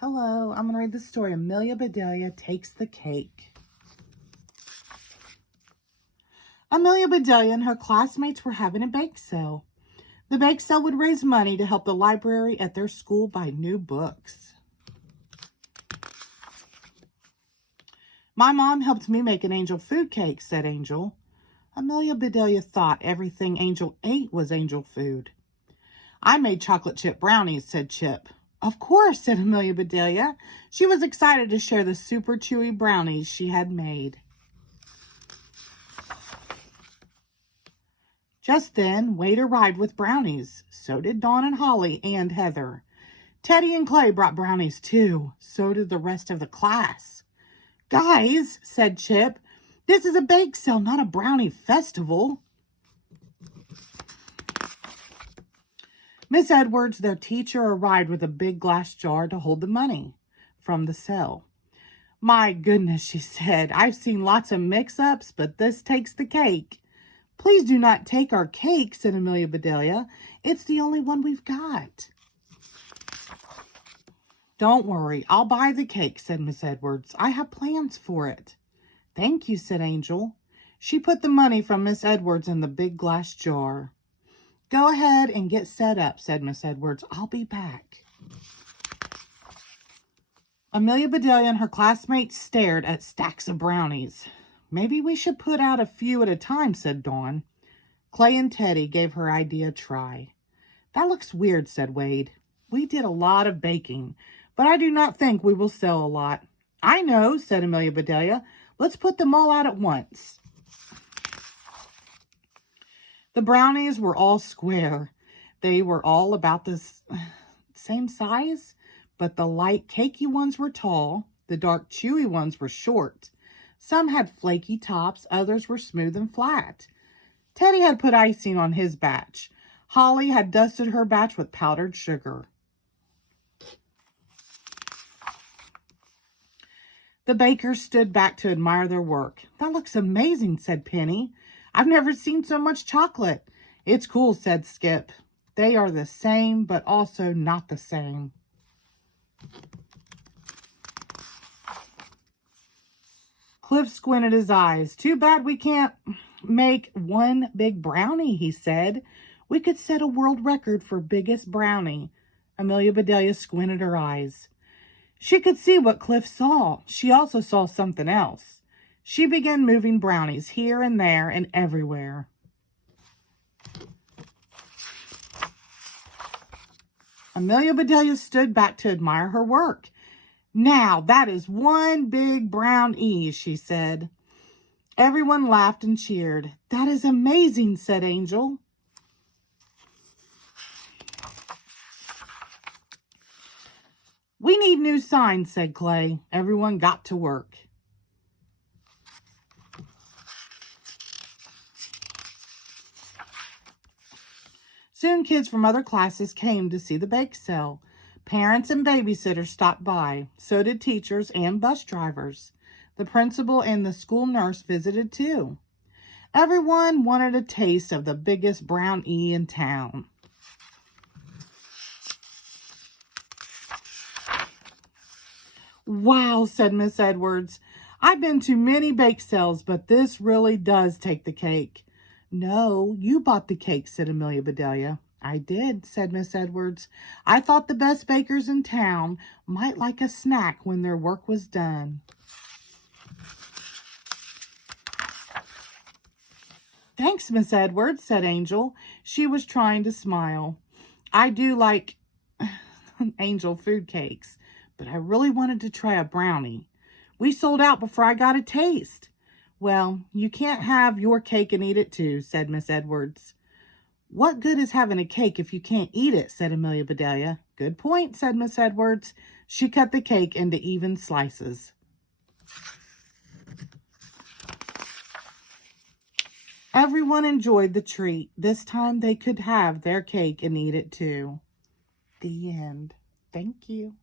Hello, I'm going to read the story Amelia Bedelia Takes the Cake. Amelia Bedelia and her classmates were having a bake sale. The bake sale would raise money to help the library at their school buy new books. My mom helped me make an angel food cake, said Angel. Amelia Bedelia thought everything Angel ate was angel food. I made chocolate chip brownies, said Chip. Of course, said Amelia Bedelia. She was excited to share the super chewy brownies she had made. Just then, Wade arrived with brownies. So did Dawn and Holly and Heather. Teddy and Clay brought brownies too. So did the rest of the class. Guys, said Chip, this is a bake sale, not a brownie festival. Miss Edwards, their teacher, arrived with a big glass jar to hold the money from the sale. My goodness, she said, I've seen lots of mix-ups, but this takes the cake. Please do not take our cake, said Amelia Bedelia. It's the only one we've got. Don't worry, I'll buy the cake, said Miss Edwards. I have plans for it. Thank you, said Angel. She put the money from Miss Edwards in the big glass jar. Go ahead and get set up, said Miss Edwards. I'll be back. Amelia Bedelia and her classmates stared at stacks of brownies. Maybe we should put out a few at a time, said Dawn. Clay and Teddy gave her idea a try. That looks weird, said Wade. We did a lot of baking, but I do not think we will sell a lot. I know, said Amelia Bedelia. Let's put them all out at once. The brownies were all square. They were all about the same size, but the light cakey ones were tall. The dark chewy ones were short. Some had flaky tops, others were smooth and flat. Teddy had put icing on his batch. Holly had dusted her batch with powdered sugar. The bakers stood back to admire their work. That looks amazing, said Penny. I've never seen so much chocolate. It's cool, said Skip. They are the same, but also not the same. Cliff squinted his eyes. Too bad we can't make one big brownie, he said. We could set a world record for biggest brownie. Amelia Bedelia squinted her eyes. She could see what Cliff saw. She also saw something else. She began moving brownies here and there and everywhere. Amelia Bedelia stood back to admire her work. Now, that is one big brown E, she said. Everyone laughed and cheered. That is amazing, said Angel. We need new signs, said Clay. Everyone got to work. Soon kids from other classes came to see the bake sale. Parents and babysitters stopped by. So did teachers and bus drivers. The principal and the school nurse visited too. Everyone wanted a taste of the biggest brown E in town. Wow, said Miss Edwards. I've been to many bake sales, but this really does take the cake. No, you bought the cake, said Amelia Bedelia. I did, said Miss Edwards. I thought the best bakers in town might like a snack when their work was done. Thanks, Miss Edwards, said Angel. She was trying to smile. I do like angel food cakes, but I really wanted to try a brownie. We sold out before I got a taste. Well, you can't have your cake and eat it too, said Miss Edwards. What good is having a cake if you can't eat it, said Amelia Bedelia. Good point, said Miss Edwards. She cut the cake into even slices. Everyone enjoyed the treat. This time they could have their cake and eat it too. The end. Thank you.